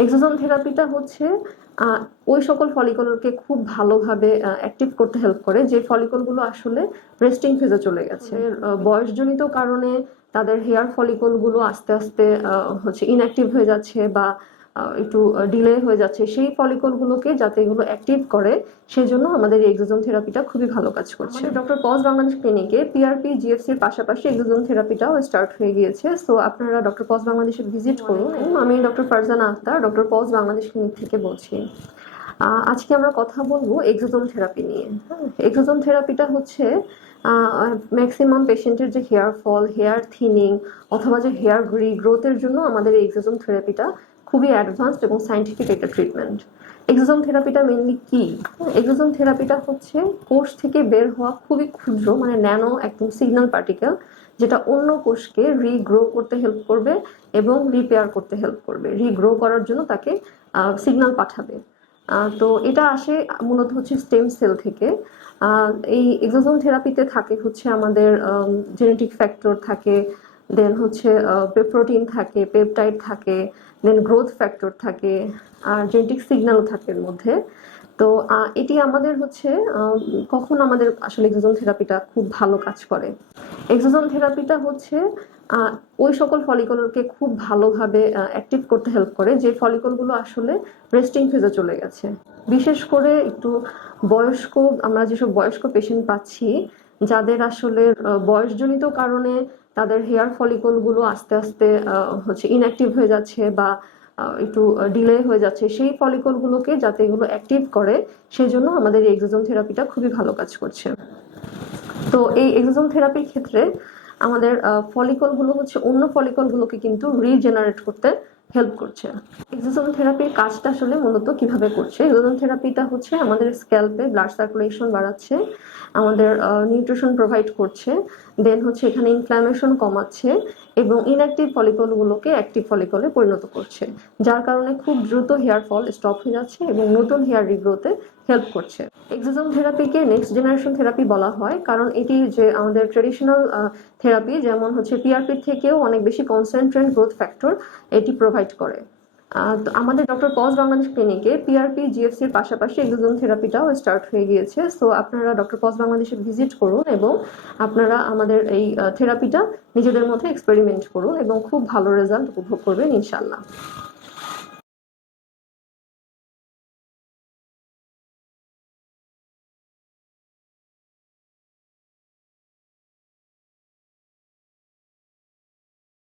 এক্সোজোম থেরাপিটা হচ্ছে ওই সকল ফলিকলকে খুব ভালোভাবে অ্যাক্টিভ করতে হেল্প করে যে ফলিকলগুলো আসলে রেস্টিং ফেজে চলে গেছে। বয়সজনিত কারণে তাদের হেয়ার ফলিকলগুলো আস্তে আস্তে হচ্ছে ইনঅ্যাক্টিভ হয়ে যাচ্ছে বা একটু ডিলে হয়ে যাচ্ছে, সেই ফলিকলগুলোকে যাতে এগুলো অ্যাক্টিভ করে সেই জন্য আমাদের এই এক্সোজোম থেরাপিটা খুবই ভালো কাজ করছে। ডক্টর পজ বাংলাদেশ ক্লিনিকে পিআরপি জিএফসির পাশাপাশি এক্সোজোম থেরাপিটাও স্টার্ট হয়ে গিয়েছে। সো আপনারা ডক্টর পজ বাংলাদেশে ভিজিট করুন। আমি ডক্টর ফারজানা আক্তার, ডক্টর পজ বাংলাদেশ ক্লিনিক থেকে বলছি। আজকে আমরা কথা বলবো এক্সোজোম থেরাপি নিয়ে। এক্সোজোম থেরাপিটা হচ্ছে ম্যাক্সিমাম পেশেন্টের যে হেয়ার ফল, হেয়ার থিনিং অথবা যে হেয়ার রিগ্রোথের জন্য আমাদের এই এক্সোজোম থেরাপিটা খুবই অ্যাডভান্সড এবং সায়েন্টিফিক একটা ট্রিটমেন্ট। এক্সোজোম থেরাপিটা মেইনলি কি? এক্সোজোম থেরাপিটা হচ্ছে কোষ থেকে বের হওয়া খুবই ক্ষুদ্র মানে ন্যানো একদম সিগন্যাল পার্টিকেল, যেটা অন্য কোষকে রিগ্রো করতে হেল্প করবে এবং রিপেয়ার করতে হেল্প করবে। রিগ্রো করার জন্য তাকে সিগন্যাল পাঠাবে। তো এটা আসে মূলত হচ্ছে স্টেম সেল থেকে। এই এক্সোজোম থেরাপিতে থাকে হচ্ছে আমাদের জেনেটিক ফ্যাক্টর থাকে, দেন হচ্ছে প্রোটিন থাকে, পেপটাইড থাকে, দেন গ্রোথ ফ্যাক্টর থাকে, আর জেনেটিক সিগন্যালও থাকে এর মধ্যে। তো এটি আমাদের হচ্ছে কখন আমাদের আসলে এক্সোজোম থেরাপিটা খুব ভালো কাজ করে। এক্সোজোম থেরাপিটা হচ্ছে ওই সকল ফলিকলকে খুব ভালোভাবে অ্যাক্টিভ করতে হেল্প করে যে ফলিকলগুলো আসলে রেস্টিং ফেজে চলে গেছে। বিশেষ করে একটু বয়স্ক, আমরা যেসব বয়স্ক পেশেন্ট পাচ্ছি যাদের আসলে বয়সজনিত কারণে তাদের হেয়ার ফলিকলগুলো আস্তে আস্তে হচ্ছে ইনঅ্যাক্টিভ হয়ে যাচ্ছে বা একটু ডিলে হয়ে যাচ্ছে, সেই ফলিকলগুলোকে যাতে এগুলো অ্যাক্টিভ করে সেই জন্য আমাদের এই এক্সোজোম থেরাপিটা খুবই ভালো কাজ করছে। তো এই এক্সোজোম থেরাপির ক্ষেত্রে আমাদের ফলিকলগুলো হচ্ছে অন্য ফলিকলগুলোকে কিন্তু রিজেনারেট করতে হেল্প করছে। এক্সোজোম থেরাপির কাজটা আসলে মূলত কিভাবে করছে? এক্সোজোম থেরাপিটা হচ্ছে আমাদের স্ক্যাল্পে ব্লাড সার্কুলেশন বাড়াচ্ছে, আমাদের নিউট্রিশন প্রোভাইড করছে, দেন হচ্ছে এখানে ইনফ্ল্যামেশন কমাচ্ছে এবং ইনঅ্যাক্টিভ ফলিকলগুলোকে অ্যাক্টিভ ফলিকলে পরিণত করছে, যার কারণে খুব দ্রুত হেয়ার ফল স্টপ হয়ে যাচ্ছে এবং নতুন হেয়ার রিগ্রোথে হেল্প করছে। এক্সোজোম থেরাপিকে নেক্সট জেনারেশন থেরাপি বলা হয় কারণ এটি যে আমাদের ট্রেডিশনাল থেরাপি যেমন হচ্ছে পিআরপির থেকেও অনেক বেশি কনসেন্ট্রেট গ্রোথ ফ্যাক্টর এটি প্রোভাইড করে। তো আমাদের ডক্টর পজ বাংলাদেশ ক্লিনিকে পিআরপি জিএফসির পাশাপাশি এক্সোজোম থেরাপিটাও স্টার্ট হয়ে গিয়েছে। সো আপনারা ডক্টর পজ বাংলাদেশে ভিজিট করুন এবং আপনারা আমাদের এই থেরাপিটা নিজেদের মধ্যে এক্সপেরিমেন্ট করুন এবং খুব ভালো রেজাল্ট উপভোগ করবেন ইনশাল্লাহ।